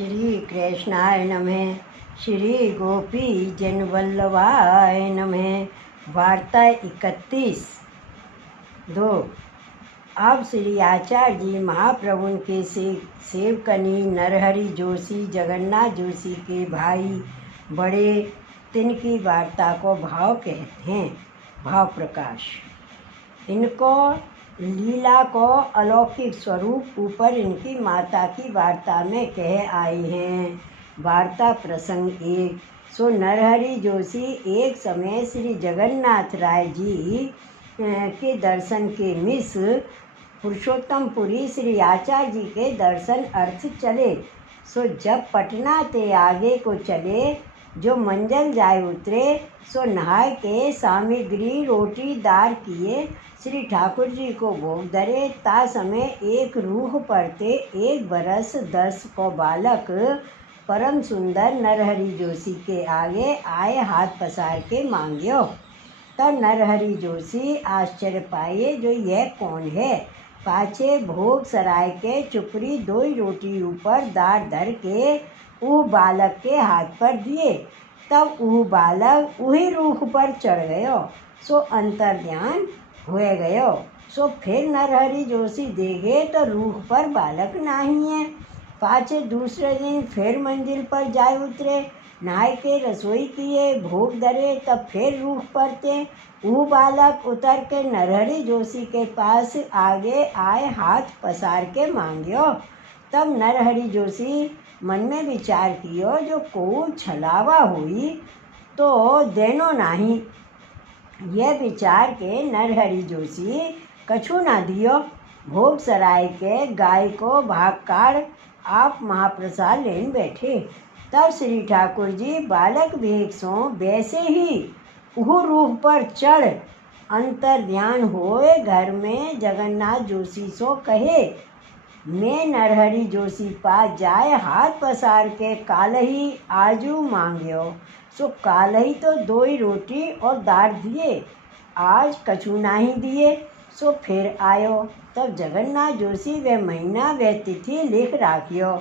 श्री कृष्णाय नमः। श्री गोपी जन वल्लभाय नमः। वार्ता 31 2। अब श्री आचार्य जी महाप्रभु के सेवकनी नरहरि जोशी जगन्नाथ जोशी के भाई बड़े तिनकी वार्ता को भाव कहते हैं। भाव प्रकाश इनको लीला को अलौकिक स्वरूप ऊपर इनकी माता की वार्ता में कह आए हैं। वार्ता प्रसंग 1। सो नरहरि जोशी एक समय श्री जगन्नाथ राय जी के दर्शन के मिस पुरुषोत्तमपुरी श्री आचार्य जी के दर्शन अर्थ चले। सो जब पटना ते आगे को चले जो मंजिल जाए उतरे सो नहाय के सामग्री रोटी दार किए श्री ठाकुर जी को भोग धरे। ता समय एक रूह परते 1 बरस 10 को बालक परम सुंदर नरहरि जोशी के आगे आए हाथ पसार के मांग्यो। तब नरहरि जोशी आश्चर्य पाए जो यह कौन है। पाछे भोग सराय के चुपड़ी 2 रोटी ऊपर दार धर के ऊ बालक के हाथ पर दिए। तब ऊ बालक वही रूह पर चढ़ गयो सो अंतर्ध्यान हुए गयो। सो फिर नरहरि जोशी देखे तो रूह पर बालक नहीं है। पाछे दूसरे दिन फिर मंजिल पर जाए उतरे नहाय के रसोई किए भोग धरे। तब फिर रूह पर थे वो बालक उतर के नरहरि जोशी के पास आगे आए हाथ पसार के मांग्यो। तब नरहरि जोशी मन में विचार कियो जो को छलावा हुई तो देनो नहीं। यह विचार के नरहरि जोशी कछु ना दियो। भोग सराय के गाय को भाग काढ़ आप महाप्रसाद लेन बैठे। तब श्री ठाकुर जी बालक भेग सो वैसे ही वह रूह पर चढ़ अंतर ध्यान होए घर में जगन्नाथ जोशी सो कहे मैं नरहरि जोशी पास जाए हाथ पसार के काल ही आजू मांग्यो। सो काल ही तो 2 रोटी और दार दिए आज कछु नहीं दिए। सो फिर आयो। तब जगन्नाथ जोशी वह महीना वह तिथि लिख राखियो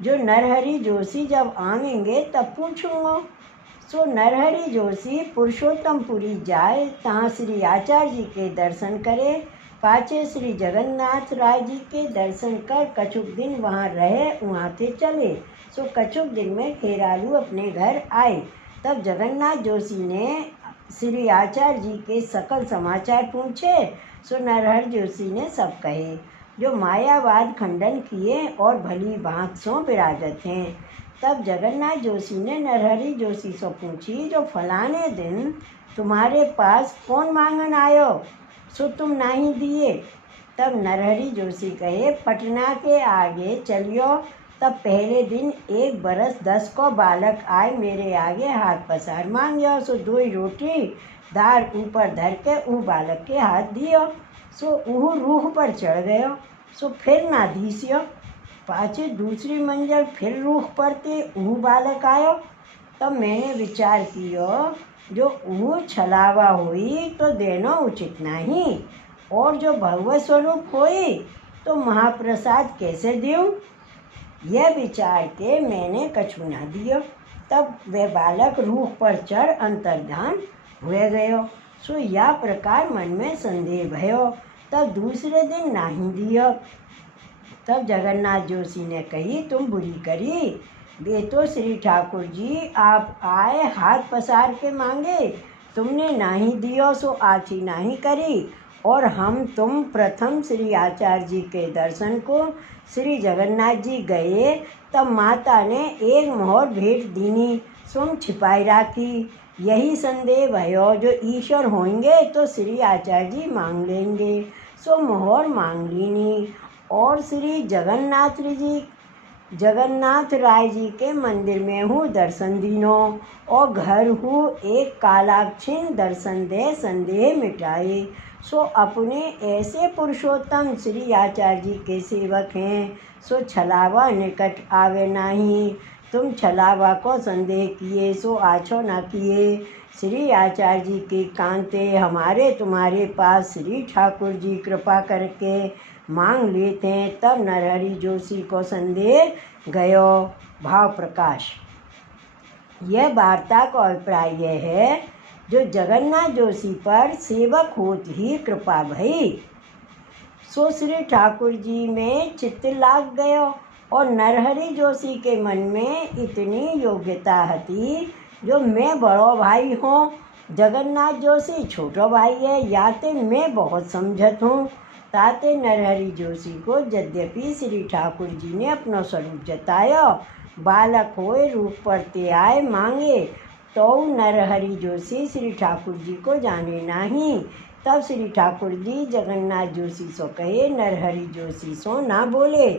जो नरहरि जोशी जब आवेंगे तब पूछूंगा। सो नरहरि जोशी पुरुषोत्तमपुरी जाए तहाँ श्री आचार्य जी के दर्शन करे। पाछे श्री जगन्नाथ राय जी के दर्शन कर कछुक दिन वहाँ रहे वहाँ से चले। सो कछुक दिन में खेरालू अपने घर आए। तब जगन्नाथ जोशी ने श्री आचार्य जी के सकल समाचार पूछे। सो नरहरि जोशी ने सब कहे जो मायावाद खंडन किए और भली भांत सो विराजत हैं। तब जगन्नाथ जोशी ने नरहरि जोशी से पूछी जो फलाने दिन तुम्हारे पास कौन मांगन आयो सो तुम नहीं दिए। तब नरहरि जोशी कहे पटना के आगे चलियो। तब पहले दिन 1 बरस 10 को बालक आए मेरे आगे हाथ पसार मांगियो। सो 2 रोटी दार ऊपर धर के ऊ बालक के हाथ दियो। सो ऊ रूह पर चढ़ गयो। सो फिर ना दीसियो। पाछे दूसरी मंजिल फिर रूह पर ते ऊ बालक आयो। तब मैंने विचार कियो जो ऊ छलावा हुई तो देनो उचित नहीं और जो भगवत स्वरूप हुई तो महाप्रसाद कैसे दूँ। यह विचार के मैंने कछु ना दियो। तब वह बालक रूह पर चढ़ अंतर्ध्यान हुए गयो। सो यह प्रकार मन में संदेह भयो। तब दूसरे दिन नहीं दियो। तब जगन्नाथ जोशी ने कही तुम बुरी करी। वे तो श्री ठाकुर जी आप आए हाथ पसार के मांगे तुमने नहीं दियो सो आची नहीं करी। और हम तुम प्रथम श्री आचार्य जी के दर्शन को श्री जगन्नाथ जी गए तब माता ने 1 मोहर भेंट दीनी सुम छिपाई राखी। यही संदेह भयो जो ईश्वर होंगे तो श्री आचार्य जी मांग लेंगे। सो मोहर मांग लीनी और श्री जगन्नाथ राय जी के मंदिर में हूँ दर्शन दीनो और घर हूँ एक कालाक्षिण दर्शन दे संदेह मिटाए। सो अपने ऐसे पुरुषोत्तम श्री आचार्य जी के सेवक हैं सो छलावा निकट आवे नहीं। तुम छलावा को संदेह किए सो आछो न किए। श्री आचार्य जी के कांते हमारे तुम्हारे पास श्री ठाकुर जी कृपा करके मांग लेते हैं। तब नरहरि जोशी को संदेह गयो। भाव प्रकाश। यह वार्ता का अभिप्राय यह है, जो जगन्नाथ जोशी पर सेवक होत ही कृपा भई, सो श्री ठाकुर जी में चित्त लाग गयो। और नरहरि जोशी के मन में इतनी योग्यता हती, जो मैं बड़ो भाई हूँ, जगन्नाथ जोशी छोटो भाई है, याते मैं बहुत समझत हूँ। ताते नरहरि जोशी को यद्यपि श्री ठाकुर जी ने अपना स्वरूप जतायो, बालक होए रूप पर ते आए मांगे, तो नरहरि जोशी श्री ठाकुर जी को जाने नहीं। तब श्री ठाकुर जी जगन्नाथ जोशी सो कहे, नरहरि जोशी सो ना बोले।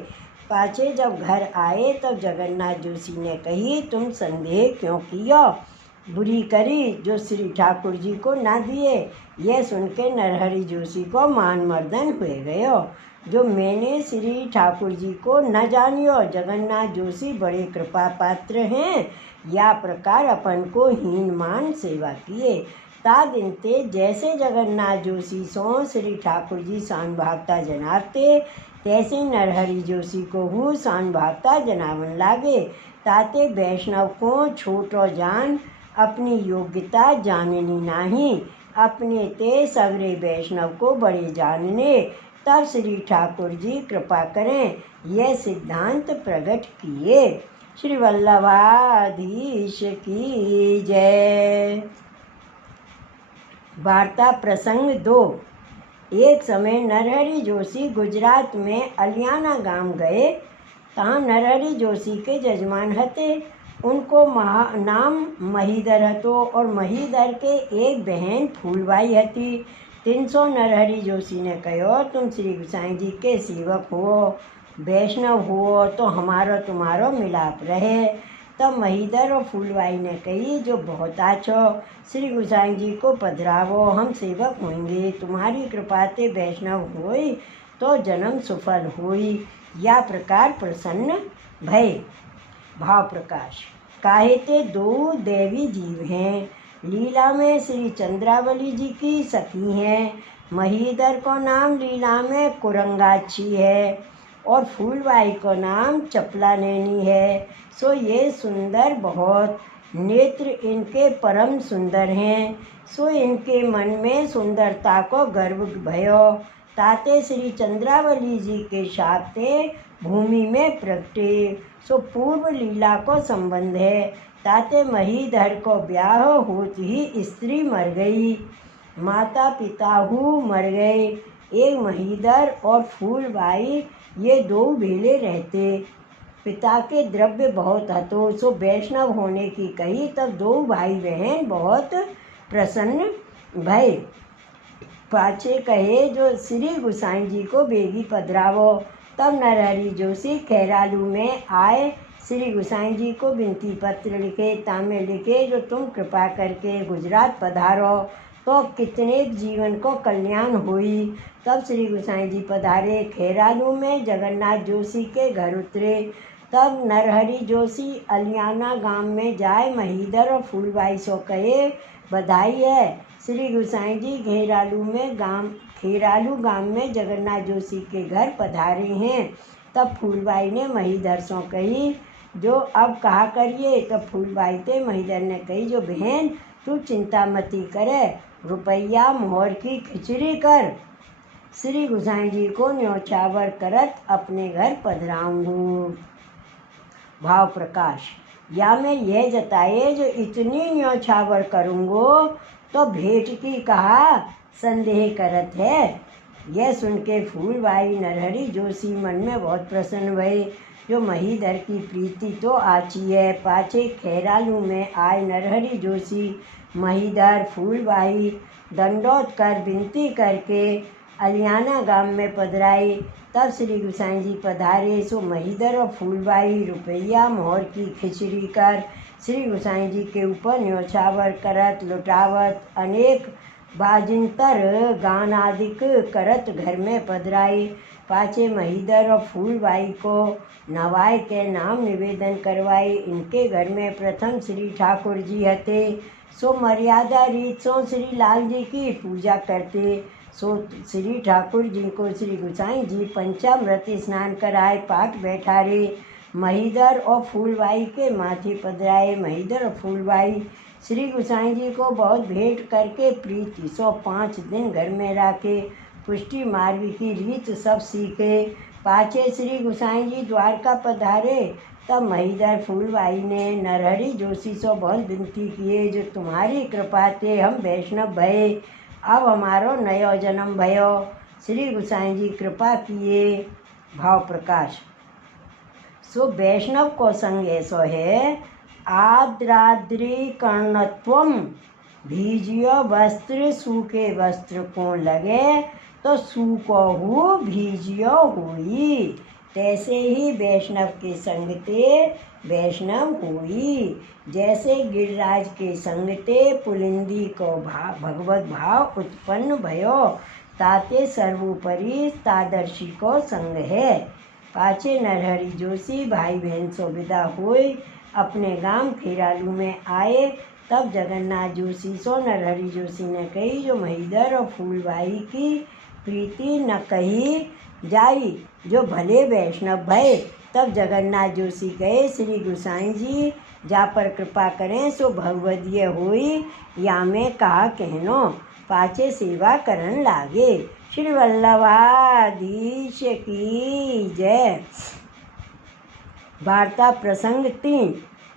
पाछे जब घर आए तब जगन्नाथ जोशी ने कही, तुम संदेह क्यों कियो, बुरी करी जो श्री ठाकुर जी को ना दिए। यह सुन के नरहरि जोशी को मान मर्दन हुए गयो, जो मैंने श्री ठाकुर जी को न जानियो। जगन्नाथ जोशी बड़े कृपा पात्र हैं, या प्रकार अपन को हीन मान सेवा किए। ता दिन ते जैसे जगन्नाथ जोशी सो श्री ठाकुर जी शान भावता जनाते, तैसे नरहरि जोशी को हूँ शान भावता जनावन लागे। ताते वैष्णव को छोटो जान अपनी योग्यता जाननी नहीं, अपने ते सवरे वैष्णव को बड़े जानने। तब श्री ठाकुर जी कृपा करें, यह सिद्धांत प्रकट किए। श्री वल्लभाधीश की जय। वार्ता प्रसंग 2। एक समय नरहरि जोशी गुजरात में अलियाना गांव गए। तहाँ नरहरि जोशी के जजमान हते। उनको नाम महीधर हतो, और महीधर के एक बहन फूलबाई हती। 300 नरहरि जोशी ने कहो, तुम श्री गोसाई जी के सेवक हो, वैष्णव हो, तो हमारो तुम्हारो मिलाप रहे। तब महीधर और फूलबाई ने कही, जो बहुत आछो, श्री गोसाई जी को पधरावो, हम सेवक होंगे। तुम्हारी कृपा ते वैष्णव होई तो जन्म सफल होई। या प्रकार प्रसन्न भय। भाव प्रकाश। काहे ते दो देवी जीव हैं, लीला में श्री चंद्रावली जी की सखी हैं। महीधर को नाम लीला में कुरंगाक्षी है, और फूलबाई को नाम चपला नैनी है। सो ये सुंदर बहुत, नेत्र इनके परम सुंदर हैं। सो इनके मन में सुंदरता को गर्व भयो। ताते श्री चंद्रावली जी के शाप ते भूमि में प्रगटे। सो पूर्व लीला को संबंध है। ताते महीधर को ब्याह होत ही स्त्री मर गई, माता पिता हु मर गए। एक महीधर और फूलबाई ये दो भेले रहते। पिता के द्रव्य बहुत हतो, सो वैष्णव होने की कही। तब दो भाई बहन बहुत प्रसन्न भय। पाछे कहे, जो श्री गोसाई जी को बेगी पधरावो। तब नरहरि जोशी खेरालू में आए, श्री गोसाई जी को विनती पत्र लिखे। तामे लिखे, जो तुम कृपा करके गुजरात पधारो तो कितने जीवन को कल्याण हुई। तब श्री गोसाई जी पधारे। खेरालू में जगन्नाथ जोशी के घर उतरे। तब नरहरि जोशी अलियाना गांव में जाए महीधर और फूलबाई सो कहे, बधाई है, श्री गोसाई जी खेरालू गांव में जगन्नाथ जोशी के घर पधारे हैं। तब फूलबाई ने महीधर सो कही, जो अब कहा करिए। तब फूलबाई ते महीधर ने कही, जो बहन तू चिंता मती करे, रुपया मोहर की खिचड़ी कर, श्री गोसाई जी को न्योछावर करत अपने घर पधराऊंगू। भाव प्रकाश। या मैं यह जताए, जो इतनी न्योछावर करूँगो तो भेंट की कहा संदेह करत है। यह सुन के फूलबाई नरहरि जोशी मन में बहुत प्रसन्न भये, जो महीधर की प्रीति तो आची है। पाछे खेरालू में आए नरहरि जोशी महीधर फूलबाई दंडोत कर विनती करके अलियाना गांव में पधराए। तब श्री गोसाई जी पधारे। सो महीधर और फूलबाई रुपया मोहर की खिचड़ी कर श्री गोसाई जी के ऊपर न्योछावर करत लुटावत अनेक बाजिंतर गान आदिक करत घर में पधराई। पाछे महीधर और फूलबाई को नवाय के नाम निवेदन करवाई। इनके घर में प्रथम श्री ठाकुर जी हते। सो मर्यादा रीत सो श्री लाल जी की पूजा करते। सो श्री ठाकुर जी को श्री गोसाई जी पंचामृत स्नान कराए पाठ बैठारे। महीधर और फूलबाई के माथे पधराए। महीधर और फूलबाई श्री गोसाई जी को बहुत भेंट करके प्रीति 105 दिन घर में राखे। पुष्टि मार्ग की रीत सब सीखे। पाछे श्री गोसाई जी द्वारका पधारे। तब महीधर फूलबाई ने नरहरि जोशी से बहुत विनती किए, जो तुम्हारी कृपा ते हम वैष्णव भये, अब हमारो नयो जन्म भयो। श्री गोसाई जी कृपा किए। भाव प्रकाश। सो वैष्णव को संग ऐसो है, आद्राद्रीकर्णत्वम भीजियो वस्त्र सूखे वस्त्र को लगे, तो सूखहु भीजियो हुई। तैसे ही वैष्णव के संगते वैष्णव हुई। जैसे गिरिराज के संगते पुलिंदी को भगवत भाव उत्पन्न भयो, ताते सर्वोपरि तादर्शी को संग है। पाछे नरहरि जोशी भाई बहन सो विदा हुए अपने गांव खेरालू में आए। तब जगन्नाथ जोशी सो नरहरि जोशी ने कही, जो महीधर और फूलबाई की प्रीति न कही जाई, जो भले वैष्णव भय। तब जगन्नाथ जोशी कहे, श्री गोसाई जी जा पर कृपा करें सो भगवदीय हुई, या में कहा कहनो। पाछे सेवा करन लागे। श्री वल्लभाधीश की जय। वार्ता प्रसंग 3।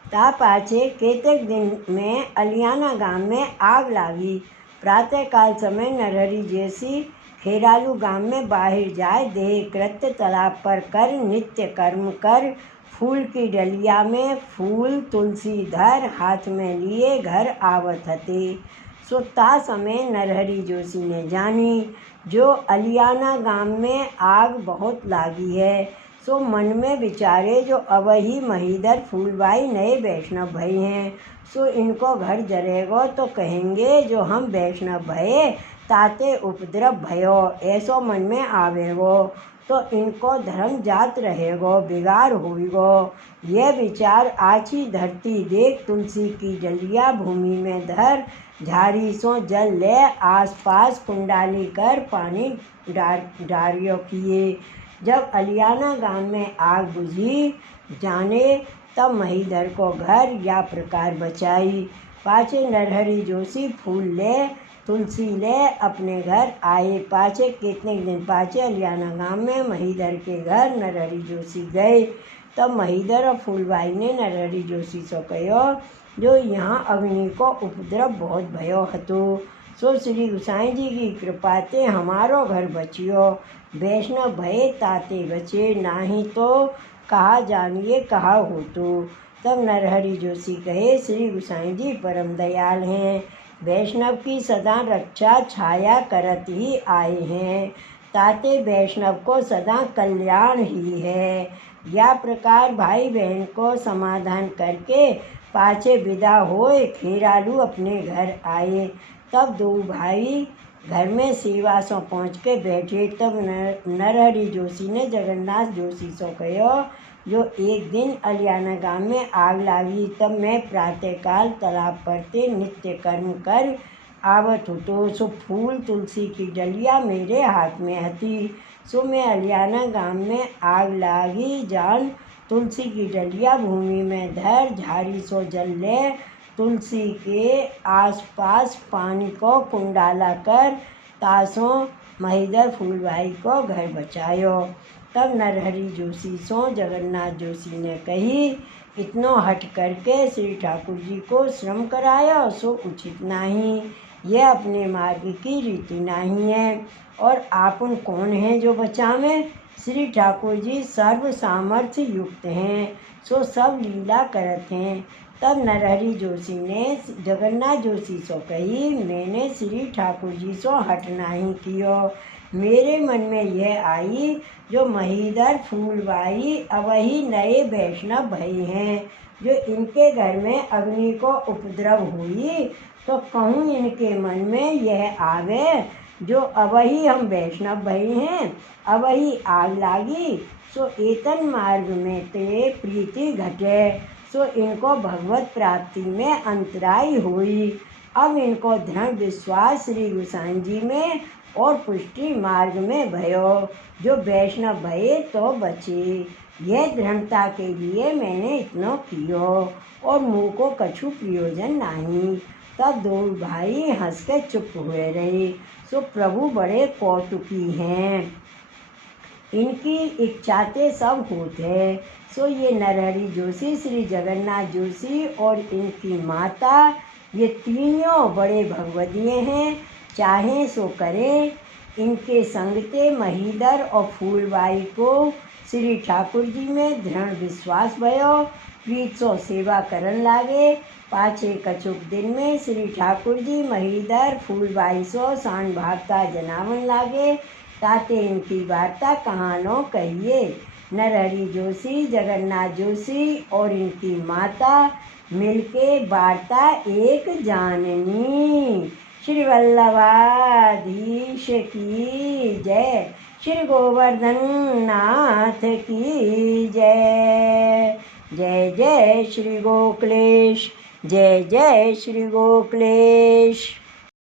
ता पाछे केतक दिन में अलियाना गांव में आग लागी। प्रातःकाल समय नरहरि जोशी खेरालू गांव में बाहर जाए, देह कृत्य तालाब पर कर नित्य कर्म कर, फूल की डलिया में फूल तुलसी धर हाथ में लिए घर आवत हते। सो ता समय नरहरि जोशी ने जानी, जो अलियाना गांव में आग बहुत लागी है। सो मन में विचारे, जो अवही महीधर फूलबाई नए वैष्णव भय हैं, सो इनको घर जरेगो तो कहेंगे, जो हम वैष्णव भये ताते उपद्रव भयो, ऐसो मन में आवेगो, तो इनको धर्म जात रहेगो, बिगाड़ होइगो। यह विचार आछी धरती देख तुलसी की डलिया भूमि में धर, झाड़ी सो जल ले आसपास कुंडाली कर पानी डारियो किए। जब अलियाना गांव में आग बुझी जाने, तब महीधर को घर या प्रकार बचाई। पाछे नरहरि जोशी फूल ले तुलसी ले अपने घर आए। पाछे कितने दिन पाछे अलियाना गांव में महीधर के घर नरहरि जोशी गए। तब महीधर और फूलबाई ने नरहरि जोशी से कहो, जो यहाँ अग्नि को उपद्रव बहुत भयो हतो, सो श्री गोसाई जी की कृपा ते हमारो घर बचियो। वैष्णव भये ताते बचे, नाही तो कहा जानिए कहा हो तो। तब नरहरि जोशी कहे, श्री गोसाई जी परम दयाल हैं, वैष्णव की सदा रक्षा छाया करत ही आए हैं, ताते वैष्णव को सदा कल्याण ही है। या प्रकार भाई बहन को समाधान करके पाछे विदा होए खेरालू अपने घर आए। तब दो भाई घर में सेवा सो पहुँच के बैठे। तब नरहरि जोशी ने जगन्नाथ जोशी सो कहो, जो एक दिन अलियाना गांव में आग लागी, तब मैं प्रातःकाल तालाब पर ते नित्य कर्म कर आवत हतो। सो फूल तुलसी की डलिया मेरे हाथ में हती। सो मैं अलियाना गांव में आग लागी जान तुलसी की डलिया भूमि में धर, झाड़ी सो जल ले तुलसी के आसपास पानी को कुंडाला कर, तासों महीधर फूलबाई को घर बचायो। तब नरहरि जोशी सो जगन्नाथ जोशी ने कही, इतनो हट करके श्री ठाकुर जी को श्रम कराया सो उचित नहीं, यह अपने मार्ग की रीति नहीं है। और आपन कौन है जो बचावे? श्री ठाकुर जी सर्व सामर्थ्य युक्त हैं, सो सब लीला करत हैं। तब नरहरि जोशी ने जगन्नाथ जोशी सो कही, मैंने श्री ठाकुर जी सो हट नहीं कियो। मेरे मन में यह आई, जो महीधर फूलबाई अवही नए वैष्णव भई हैं, जो इनके घर में अग्नि को उपद्रव हुई, तो कहूँ इनके मन में यह आवे, जो अवही हम वैष्णव भई हैं, अवही आग लागी, सो एतन मार्ग में ते प्रीति घटे, सो इनको भगवत प्राप्ति में अंतराय हुई। अब इनको दृढ़ विश्वास श्री गोसाई जी में और पुष्टि मार्ग में भयो, जो वैष्णव भये तो बचे। ये दृढ़ता के लिए मैंने इतना कियो और मुँह को कछु प्रयोजन नहीं। तब दो भाई हंस के चुप हुए रहे। सो प्रभु बड़े कौतुकी हैं, इनकी इच्छाते सब होते। सो ये नरहरि जोशी, श्री जगन्नाथ जोशी और इनकी माता, ये तीनों बड़े भगवदीय हैं, चाहे सो करें। इनके संगते महीधर और फूलबाई को श्री ठाकुर जी में दृढ़ विश्वास भयो। प्रीत सो सेवा करन लागे। पाछे कछुक दिन में श्री ठाकुर जी महीधर फूलबाई सो सांड भागता जनावन लागे। ताते इनकी वार्ता कहानो कहिए। नरहरि जोशी, जगन्नाथ जोशी और इनकी माता मिलके वार्ता एक जाननी। श्री वल्लभाधीश की जय। श्री गोवर्धन नाथ की जय। जय जय श्री गोकुलेश, जय जय श्री गोकुलेश।